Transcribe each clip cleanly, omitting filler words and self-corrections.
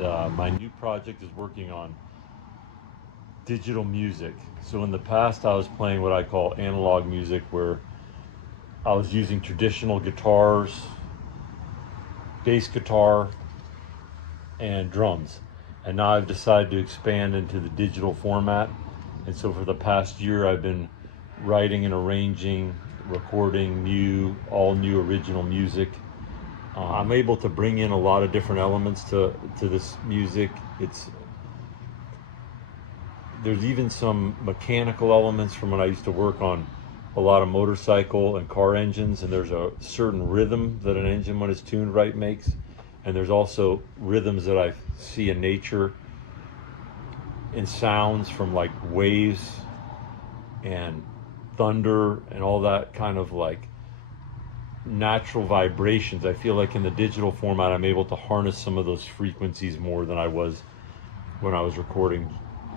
and my new project is working on digital music. So in the past, I was playing what I call analog music, where I was using traditional guitars, bass guitar, and drums. And now I've decided to expand into the digital format. And so for the past year, I've been writing and arranging, recording all new original music. I'm able to bring in a lot of different elements to this music. There's even some mechanical elements from when I used to work on a lot of motorcycle and car engines, and there's a certain rhythm that an engine, when it's tuned right, makes. And there's also rhythms that I see in nature, in sounds from like waves and thunder and all that kind of like natural vibrations. I feel like in the digital format, I'm able to harness some of those frequencies more than I was when I was recording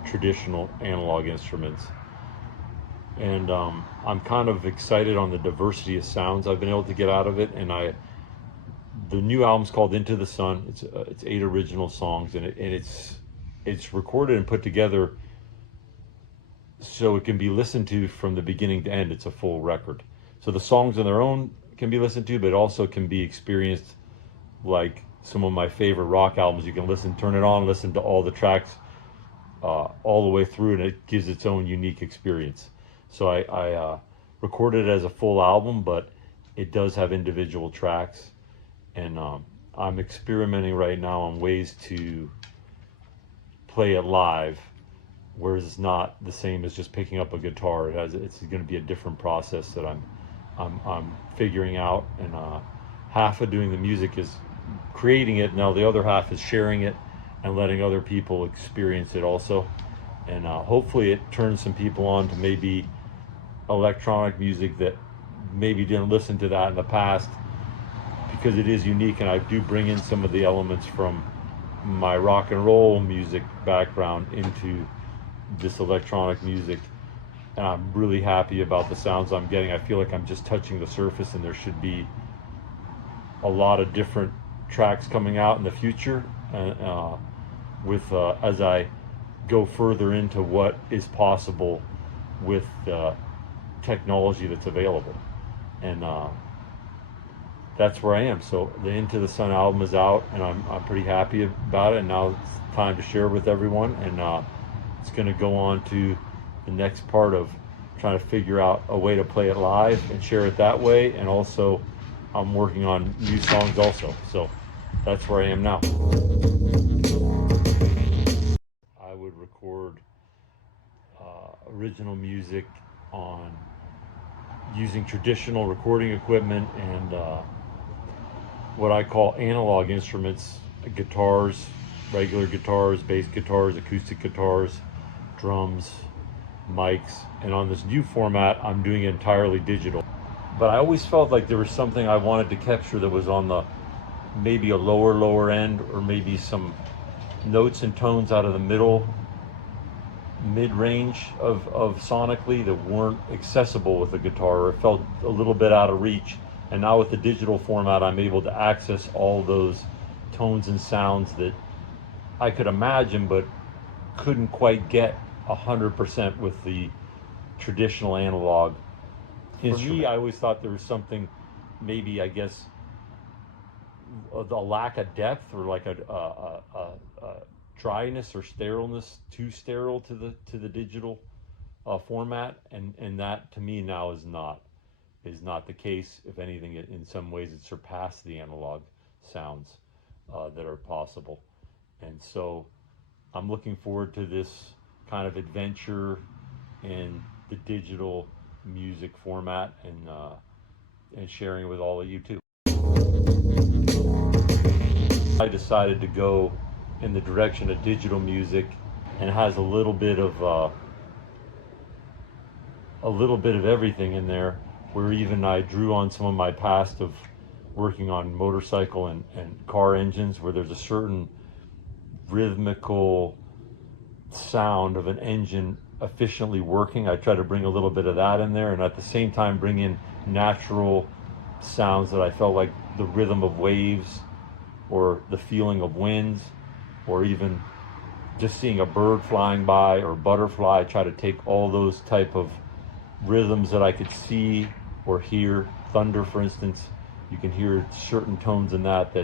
traditional analog instruments. And I'm kind of excited on the diversity of sounds I've been able to get out of it. And the new album's called Into the Sun. It's 8 original songs, and it's recorded and put together so it can be listened to from the beginning to end. It's a full record. So the songs on their own can be listened to, but also can be experienced like some of my favorite rock albums. You can turn it on, listen to all the tracks all the way through, and it gives its own unique experience. So I recorded it as a full album, but it does have individual tracks. And I'm experimenting right now on ways to play it live, whereas it's not the same as just picking up a guitar. It's going to be a different process that I'm figuring out. And half of doing the music is creating it. Now the other half is sharing it and letting other people experience it also. And hopefully it turns some people on to maybe electronic music that maybe didn't listen to that in the past, because it is unique. And I do bring in some of the elements from my rock and roll music background into this electronic music, and I'm really happy about the sounds I'm getting. I feel like I'm just touching the surface, and there should be a lot of different tracks coming out in the future, as I go further into what is possible with technology that's available. And that's where I am. So the Into the Sun album is out, and I'm pretty happy about it. And now it's time to share with everyone. And it's going to go on to the next part of trying to figure out a way to play it live and share it that way. And also, I'm working on new songs also. So that's where I am now. I would record original music on using traditional recording equipment and what I call analog instruments: guitars, regular guitars, bass guitars, acoustic guitars, drums, mics. And on this new format, I'm doing it entirely digital. But I always felt like there was something I wanted to capture that was on the maybe a lower end, or maybe some notes and tones out of the mid-range of sonically that weren't accessible with a guitar, or it felt a little bit out of reach. And now with the digital format, I'm able to access all those tones and sounds that I could imagine but couldn't quite get 100% with the traditional analog instrument. For me, I always thought there was something, maybe, I guess, a lack of depth, or like a dryness or sterileness, too sterile to the digital format, and that to me now is not the case. If anything, in some ways it surpassed the analog sounds that are possible. And so I'm looking forward to this kind of adventure in the digital music format, and sharing it with all of you too. I decided to go in the direction of digital music, and it has a little bit of everything in there, where even I drew on some of my past of working on motorcycle and car engines, where there's a certain rhythmical sound of an engine efficiently working. I try to bring a little bit of that in there, and at the same time bring in natural sounds that I felt like the rhythm of waves or the feeling of winds. or even just seeing a bird flying by or butterfly. Try to take all those type of rhythms that I could see or hear. Thunder, for instance, you can hear certain tones in that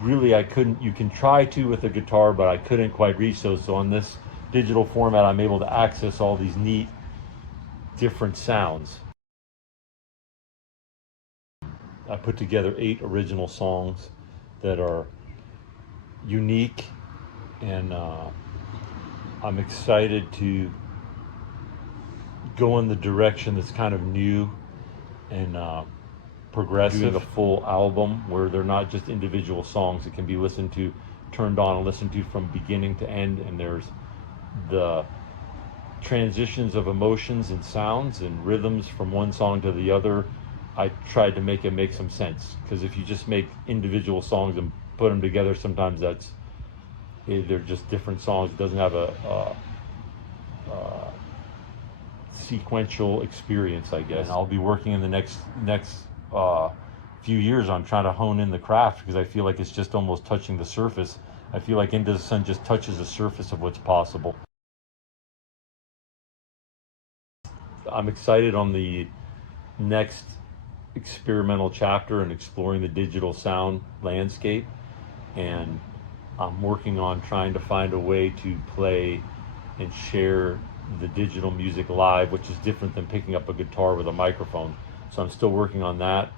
really I couldn't. You can try to with a guitar, but I couldn't quite reach those. So on this digital format, I'm able to access all these neat different sounds. I put together 8 original songs that are unique, and I'm excited to go in the direction that's kind of new and progressive. Doing a full album where they're not just individual songs. It can be listened to, turned on and listened to from beginning to end, and there's the transitions of emotions and sounds and rhythms from one song to the other. I tried to make it make some sense, because if you just make individual songs and put them together, sometimes they're just different songs. It doesn't have a sequential experience, I guess. And I'll be working in the next few years on trying to hone in the craft, because I feel like it's just almost touching the surface. I feel like Into the Sun just touches the surface of what's possible. I'm excited on the next experimental chapter and exploring the digital sound landscape, and I'm working on trying to find a way to play and share the digital music live, which is different than picking up a guitar with a microphone. So I'm still working on that,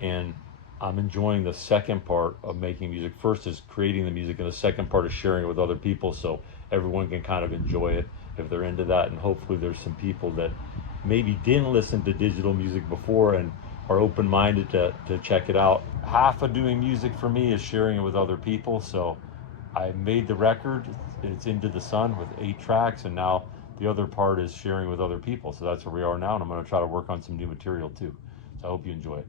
and I'm enjoying the second part of making music. First is creating the music, and the second part is sharing it with other people, so everyone can kind of enjoy it if they're into that. And hopefully there's some people that maybe didn't listen to digital music before and are open-minded to check it out. Half of doing music for me is sharing it with other people. So I made the record, it's Into the Sun with 8 tracks, and now the other part is sharing with other people. So that's where we are now, and I'm going to try to work on some new material too. So I hope you enjoy it.